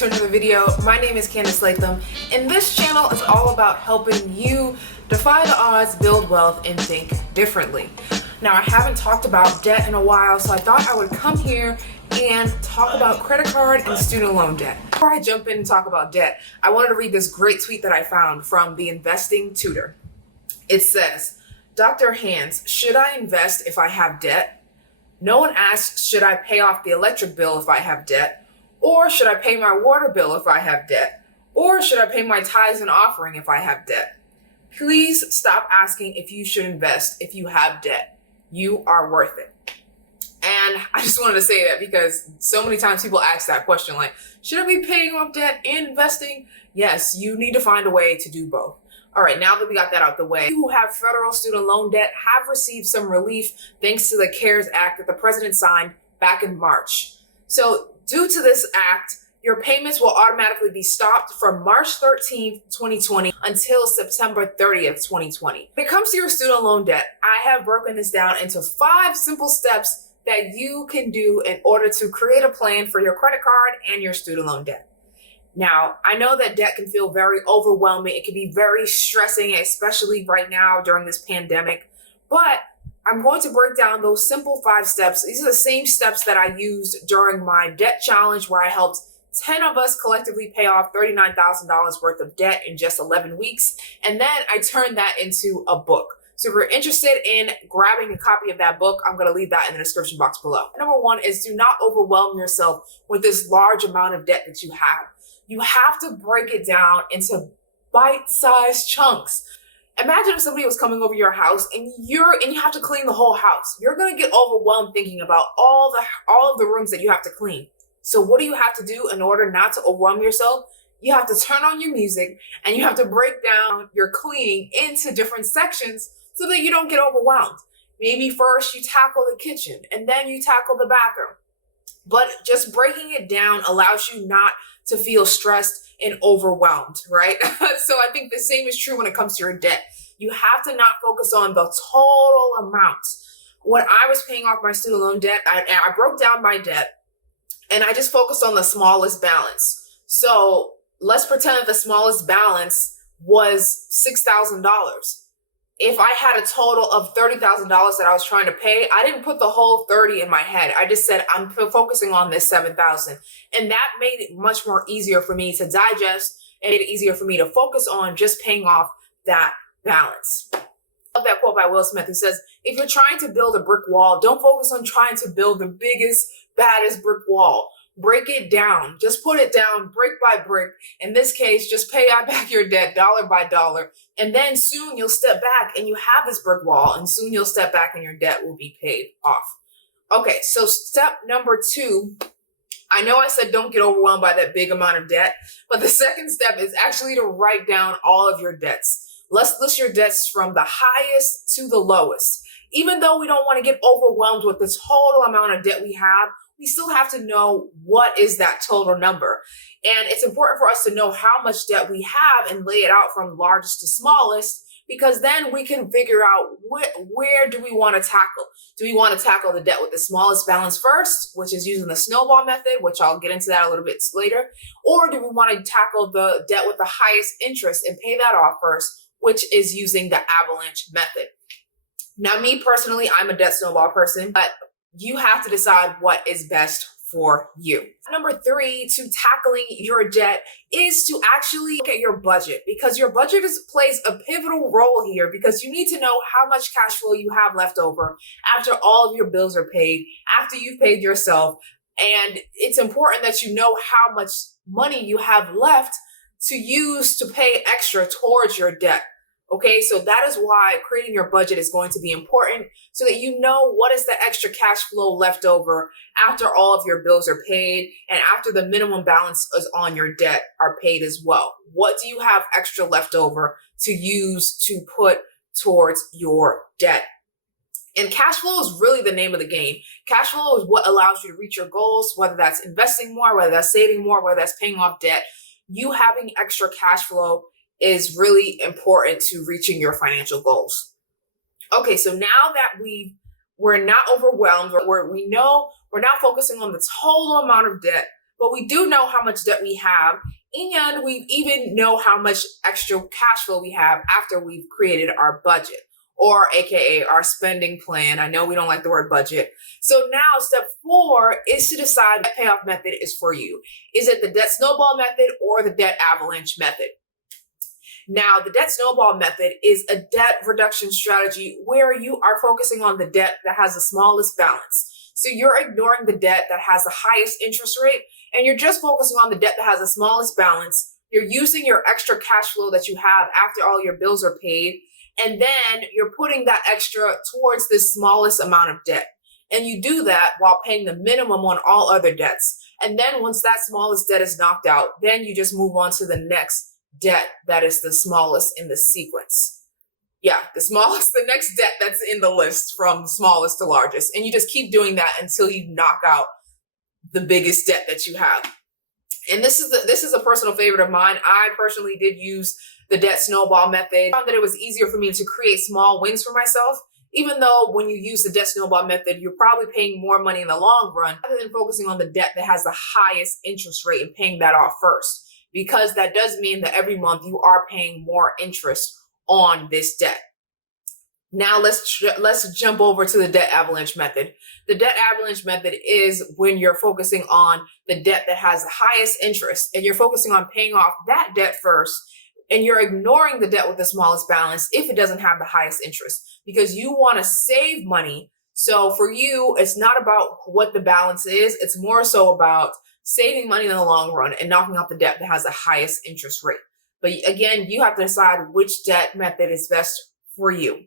to another video. My name is Candice Latham, and this channel is all about helping you defy the odds, build wealth, and think differently. Now, I haven't talked about debt in a while, so I thought I would come here and talk about credit card and student loan debt. Before I jump in and talk about debt, I wanted to read this great tweet that I found from the Investing Tutor. It says, "Dr. Hands, should I invest if I have debt? No one asks, should I pay off the electric bill if I have debt? Or should I pay my water bill if I have debt? Or should I pay my tithes and offering if I have debt? Please stop asking if you should invest if you have debt. You are worth it." And I just wanted to say that because so many times people ask that question like, should I be paying off debt and investing? Yes, you need to find a way to do both. All right, now that we got that out the way, people who have federal student loan debt have received some relief thanks to the CARES Act that the president signed back in March. So due to this act, your payments will automatically be stopped from March 13th, 2020 until September 30th, 2020. When it comes to your student loan debt, I have broken this down into 5 simple steps that you can do in order to create a plan for your credit card and your student loan debt. Now, I know that debt can feel very overwhelming. It can be very stressing, especially right now during this pandemic. But I'm going to break down those simple 5 steps. These are the same steps that I used during my debt challenge where I helped 10 of us collectively pay off $39,000 worth of debt in just 11 weeks. And then I turned that into a book. So if you're interested in grabbing a copy of that book, I'm going to leave that in the description box below. Number 1 is do not overwhelm yourself with this large amount of debt that you have. You have to break it down into bite-sized chunks. Imagine if somebody was coming over your house and you have to clean the whole house. You're going to get overwhelmed thinking about all of the rooms that you have to clean. So what do you have to do in order not to overwhelm yourself? You have to turn on your music and you have to break down your cleaning into different sections so that you don't get overwhelmed. Maybe first you tackle the kitchen and then you tackle the bathroom. But just breaking it down allows you not to feel stressed and overwhelmed, right? So I think the same is true when it comes to your debt. You have to not focus on the total amount. When I was paying off my student loan debt, I broke down my debt and I just focused on the smallest balance. So let's pretend that the smallest balance was $6,000. If I had a total of $30,000 that I was trying to pay, I didn't put the whole 30 in my head. I just said, I'm focusing on this 7,000. And that made it much more easier for me to digest and made it easier for me to focus on just paying off that balance. I love that quote by Will Smith who says, if you're trying to build a brick wall, don't focus on trying to build the biggest, baddest brick wall. Break it down. Just put it down brick by brick. In this case, just pay back your debt dollar by dollar. And then soon you'll step back and you have this brick wall, and soon you'll step back and your debt will be paid off. Okay, so step number 2, I know I said don't get overwhelmed by that big amount of debt, but the second step is actually to write down all of your debts. Let's list your debts from the highest to the lowest. Even though we don't want to get overwhelmed with the total amount of debt we have, we still have to know what is that total number. And it's important for us to know how much debt we have and lay it out from largest to smallest, because then we can figure out where do we want to tackle. Do we want to tackle the debt with the smallest balance first, which is using the Snowball method, which I'll get into that a little bit later, or do we want to tackle the debt with the highest interest and pay that off first, which is using the avalanche method. Now, me personally, I'm a debt snowball person, but you have to decide what is best for you. Number 3 to tackling your debt is to actually look at your budget, because your budget plays a pivotal role here, because you need to know how much cash flow you have left over after all of your bills are paid, after you've paid yourself. And it's important that you know how much money you have left to use to pay extra towards your debt. Okay, so that is why creating your budget is going to be important, so that you know what is the extra cash flow left over after all of your bills are paid and after the minimum balance is on your debt are paid as well. What do you have extra left over to use to put towards your debt? And cash flow is really the name of the game. Cash flow is what allows you to reach your goals, whether that's investing more, whether that's saving more, whether that's paying off debt. You having extra cash flow is really important to reaching your financial goals. Okay, so now that we're not overwhelmed, we know we're not focusing on the total amount of debt, but we do know how much debt we have, and we even know how much extra cash flow we have after we've created our budget, or AKA our spending plan. I know we don't like the word budget. So now step 4 is to decide what payoff method is for you. Is it the debt snowball method or the debt avalanche method? Now, the debt snowball method is a debt reduction strategy where you are focusing on the debt that has the smallest balance. So you're ignoring the debt that has the highest interest rate, and you're just focusing on the debt that has the smallest balance. You're using your extra cash flow that you have after all your bills are paid, and then you're putting that extra towards this smallest amount of debt. And you do that while paying the minimum on all other debts. And then once that smallest debt is knocked out, then you just move on to the next debt that is the smallest in the sequence. Yeah, the next debt that's in the list from smallest to largest. And you just keep doing that until you knock out the biggest debt that you have. And this is a personal favorite of mine. I personally did use the debt snowball method. I found that it was easier for me to create small wins for myself, even though when you use the debt snowball method, you're probably paying more money in the long run rather than focusing on the debt that has the highest interest rate and paying that off first. Because that does mean that every month you are paying more interest on this debt. Now let's jump over to the debt avalanche method. The debt avalanche method is when you're focusing on the debt that has the highest interest, and you're focusing on paying off that debt first, and you're ignoring the debt with the smallest balance if it doesn't have the highest interest, because you want to save money. So for you, it's not about what the balance is, it's more so about saving money in the long run and knocking out the debt that has the highest interest rate. But again, you have to decide which debt method is best for you.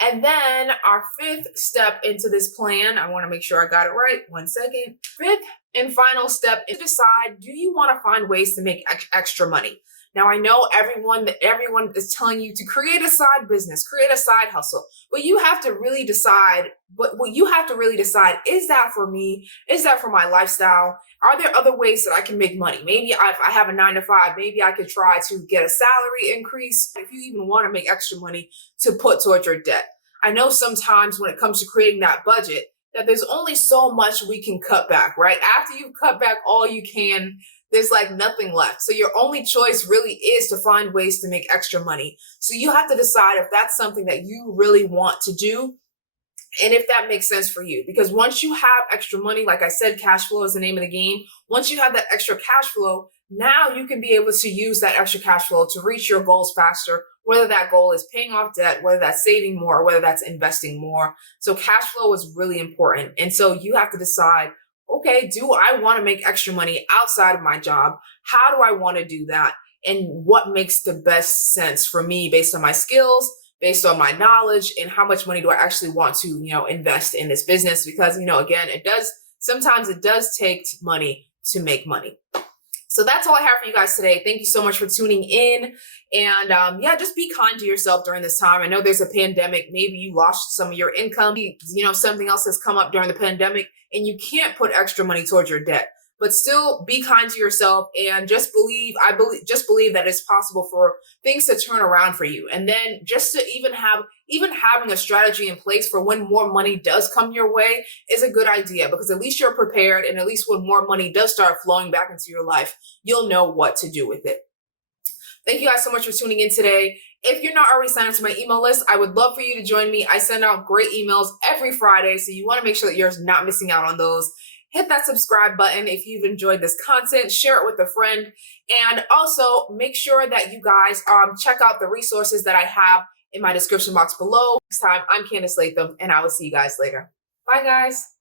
And then our 5th step into this plan, I want to make sure I got it right. 1 second. 5th and final step is to decide, do you want to find ways to make extra money? Now, I know everyone is telling you to create a side business, create a side hustle, but you have to really decide, is that for me? Is that for my lifestyle? Are there other ways that I can make money? Maybe if I have a 9-to-5, maybe I could try to get a salary increase. If you even want to make extra money to put towards your debt. I know sometimes when it comes to creating that budget, that there's only so much we can cut back, right? After you've cut back all you can, there's like nothing left. So your only choice really is to find ways to make extra money. So you have to decide if that's something that you really want to do and if that makes sense for you. Because once you have extra money, like I said, cash flow is the name of the game. Once you have that extra cash flow, now you can be able to use that extra cash flow to reach your goals faster, whether that goal is paying off debt, whether that's saving more, or whether that's investing more. So cash flow is really important. And so you have to decide, okay, do I want to make extra money outside of my job? How do I want to do that? And what makes the best sense for me based on my skills, based on my knowledge, and how much money do I actually want to, invest in this business? Because, again, sometimes it does take money to make money. So that's all I have for you guys today. Thank you so much for tuning in. And just be kind to yourself during this time. I know there's a pandemic. Maybe you lost some of your income. Something else has come up during the pandemic and you can't put extra money towards your debt. But still be kind to yourself and just believe that it's possible for things to turn around for you. And then just to even having a strategy in place for when more money does come your way is a good idea, because at least you're prepared, and at least when more money does start flowing back into your life, you'll know what to do with it. Thank you guys so much for tuning in today. If you're not already signed up to my email list, I would love for you to join me. I send out great emails every Friday, so you want to make sure that you're not missing out on those. Hit that subscribe button if you've enjoyed this content, share it with a friend, and also make sure that you guys check out the resources that I have in my description box below. Next time, I'm Candice Latham, and I will see you guys later. Bye, guys.